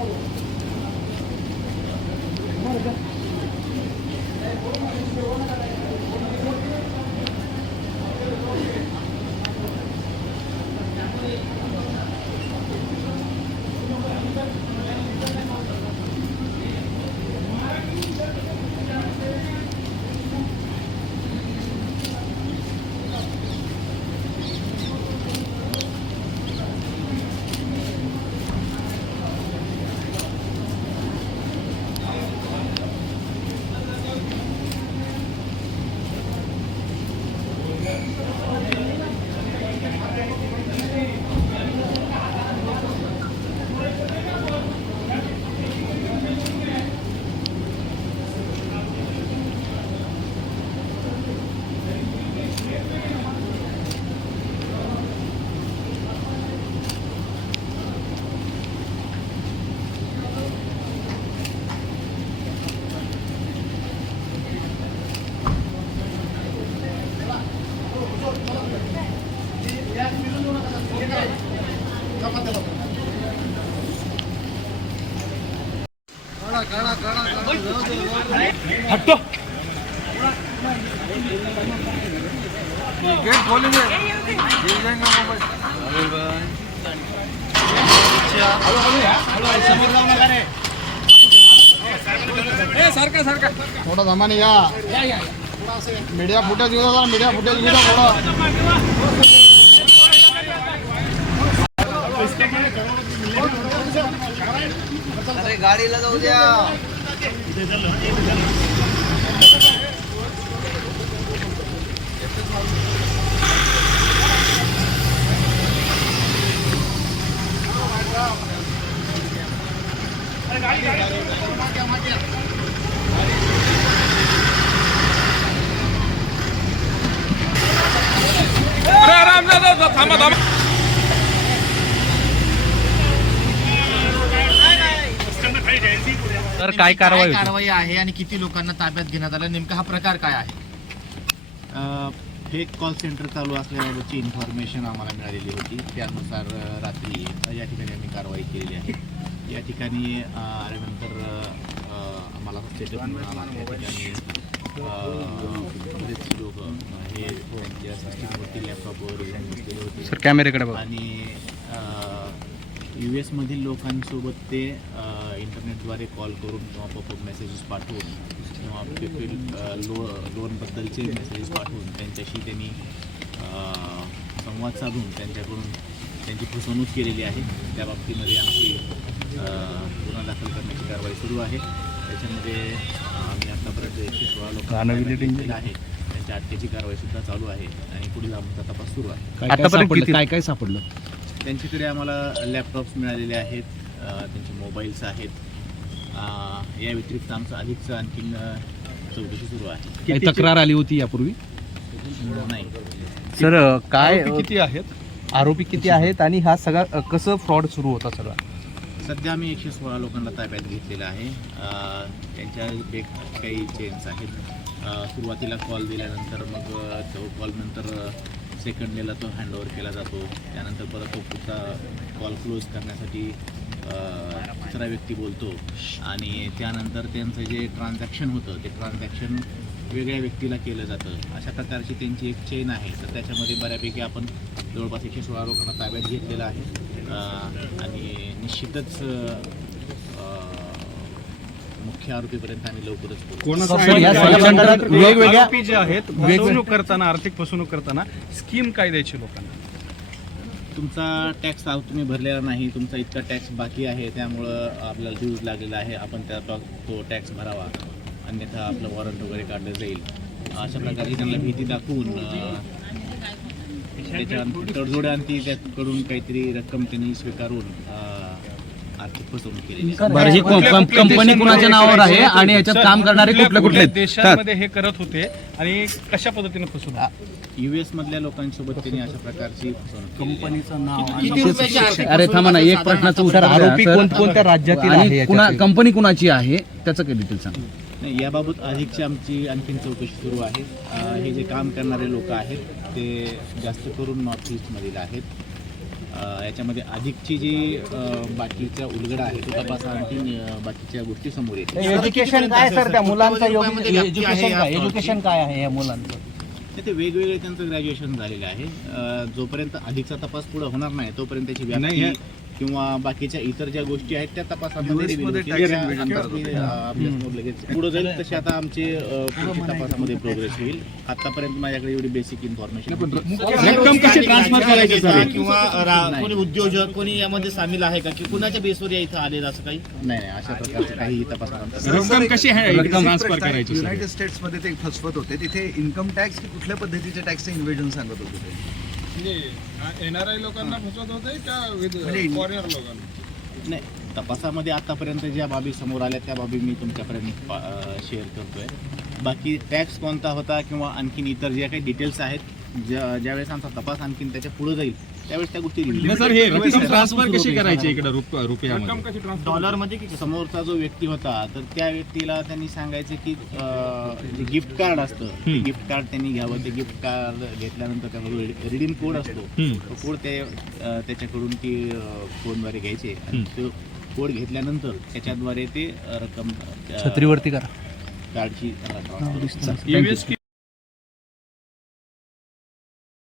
Thank you. हटो gate खोलेंगे गिर जाएंगे मोबाइल थोडा दमाने या मीडिया फुटेज घेऊ जरा मीडिया फुटेज घेऊ थोडं अरे गाडीला जाऊ द्या अरे आराम जा, जा, जा, थांबा थांबा। तर काय कारवाई होती? कारवाई आहे आणि किती लोकांना ताब्यात घेण्यात आलं? नेमका हा प्रकार काय आहे? फेक कॉल सेंटर चालू असल्याबाबतची इन्फॉर्मेशन आम्हाला मिळालेली होती. त्यानुसार अ, रात्री अ, या ठिकाणी आम्ही कारवाई केलेली आहे. या ठिकाणी अ, आल्यानंतर अ, आम्हाला मिळाला या ठिकाणी अ, बरेच लोक हे त्यांच्या सिस्टीमवरती लॅपटॉपवर बसलेले होते. सर कॅमेरेकडे बघा. आणि यू एसमधील लोकांसोबत ते इंटरनेटद्वारे कॉल करून किंवा पॉपअप मेसेजेस पाठवून किंवा पीपल लो लोनबद्दलचे मेसेजेस पाठवून त्यांच्याशी त्यांनी संवाद साधून त्यांच्याकडून त्यांची फसवणूक केलेली आहे. त्या बाबतीमध्ये आमची गुन्हा दाखल करण्याची कारवाई सुरू आहे. त्याच्यामध्ये आम्ही आतापर्यंत एकशे सोळा लोकांना आहे. त्यांच्या अटकेची कारवाई सुद्धा चालू आहे आणि पुढील आमचा तपास सुरू आहे. काय काय सापडलं? त्यांच्याकडे आम्हाला लॅपटॉप्स मिळालेले आहेत त्यांचे मोबाईल्स आहेत. या व्यतिरिक्त आमचं अधिकचं आणखीन चौकशी सुरू आहे. काही तक्रार आली होती यापूर्वी? नाही. सर काय किती आहेत? आरोपी किती आहेत आणि हा सगळा अ, कसं फ्रॉड सुरू होता सगळा? सध्या आम्ही एकशे सोळा लोकांना ताब्यात घेतलेलं आहे. अ, त्यांच्या एक काही चेन्स आहेत. अ, सुरुवातीला कॉल दिल्यानंतर मग अ, तो कॉल नंतर सेकंड डेला तो हँडओव्हर केला जातो. त्यानंतर परत तो पुढचा कॉल क्लोज करण्यासाठी दुसरा व्यक्ती बोलतो. आणि त्यानंतर त्यांचं जे ट्रान्झॅक्शन होतं ते ट्रान्झॅक्शन वेगळ्या व्यक्तीला केलं जातं. अशा प्रकारची त्यांची एक चेन आहे. तर त्याच्यामध्ये बऱ्यापैकी आपण जवळपास एकशे सोळा लोकांना ताब्यात घेतलेलं आहे. आणि निश्चितच मुख्य आरोपीपर्यंत आम्ही लवकरच पोहोचू. सर, या सगळ्या प्रकारात वेगवेगळ्या आरोपी जे आहेत फसवणूक करताना आर्थिक फसवणूक करताना स्कीम काय द्यायची लोकांना. तुमचा टॅक्स तुम्ही भरलेला नाही तुमचा इतका टॅक्स बाकी आहे त्यामुळं आपल्याला ड्यूज लागलेला आहे आपण त्या तो- तो टॅक्स भरावा. अन्यथा आपलं वॉरंट वगैरे काढलं जाईल. अशा प्रकारे त्यांना भीती दाखवून अ, त्याच्या तडजोड आणखी त्याकडून काहीतरी रक्कम त्यांनी स्वीकारून अ, आर्थिक फसवणूक केली बरं ही कंपनी कुणाच्या नावावर आहे आणि याच्यात काम करणारे कुठले कुठले? देशांमध्ये हे करत होते आणि कशा पद्धतीने फसवणूक यू एस मधल्या लोकांसोबत त्यांनी अशा प्रकारची फसवणूक कंपनीचं किती रुपयाची आर्थिक अरे थांबा ना एक प्रश्नाचं साधारण उत्तर आरोपी कोणत्या राज्यातील आणि कुणा कंपनी कुणाची आहे? त्याचं काही डिटेल सांग. नाही याबाबत अधिकची आमची आणखीन चौकशी सुरू आहे. अ, हे जे काम करणारे लोक आहेत ते जास्त करून नॉर्थ ईस्टमधील आहेत. याच्यामध्ये अधिकची जी बाकीच्या उलगडा आहे तो तपास आणखीन अ, बाकीच्या गोष्टी समोर येतील. एज्युकेशन काय सर त्या मुलांचं एज्युकेशन काय? एज्युकेशन काय आहे या मुलांचं? ते वेगवेगळे त्यांचं ग्रॅज्युएशन झालेलं आहे. जोपर्यंत अधिकचा तपास पुढे होणार नाही तोपर्यंत त्याची व्याप्ती किंवा बाकीच्या इतर ज्या गोष्टी आहेत त्या तपासामध्ये आपल्यासमोर लगेच. पुढे जाईल तसे आता आमचे तपासामध्ये प्रोग्रेस होईल. आतापर्यंत माझ्याकडे एवढी बेसिक इन्फॉर्मेशन रक्कम कशी ट्रान्सफर करायची सर. किंवा. कोणी उद्योजक कोणी यामध्ये सामील आहे का? की कुणाच्या बेसवर या इथं आलेलं असं काही? नाही नाही अशा प्रकारचं काही तपासानंतर रक्कम कशी ट्रान्सफर करायची सर? युनायटेड स्टेट्समध्ये ते फसवत होते. तिथे इन्कम टॅक्स की कुठल्या पद्धतीचे टॅक्सचं इन्व्हेजन सांगत होते एनआरआय लोकांना फसवत होते का फॉरेनर लोकांना? नाही तपासामध्ये आतापर्यंत ज्या बाबी समोर आल्या त्या बाबी मी तुमच्यापर्यंत शेअर करतोय. बाकी टॅक्स कोणता होता किंवा आणखीन इतर ज्या काही डिटेल्स आहेत ज्या ज्यावेळेस आमचा तपास आणखीन त्याच्या पुढे जाईल त्यावेळेस त्या गोष्टी reveal सर हे रक्कम ट्रान्सफर कशी करायची इकडे रुपयामध्ये? रक्कम कशी ट्रान्सफर डॉलरमध्ये की समोरचा जो व्यक्ती होता तर त्या व्यक्तीला त्यांनी सांगायचे की अं, गिफ्ट कार्ड असतं ते गिफ्ट कार्ड त्यांनी घ्यावं. ते गिफ्ट कार्ड घेतल्यानंतर त्यामध्ये रिडीम कोड असतो. तो कोड ते अं, त्याच्याकडून ती अं, फोनद्वारे घ्यायचे. आणि तो कोड घेतल्यानंतर त्याच्याद्वारे ते अं, रक्कम अं, छत्रीवरती करा. कार्डची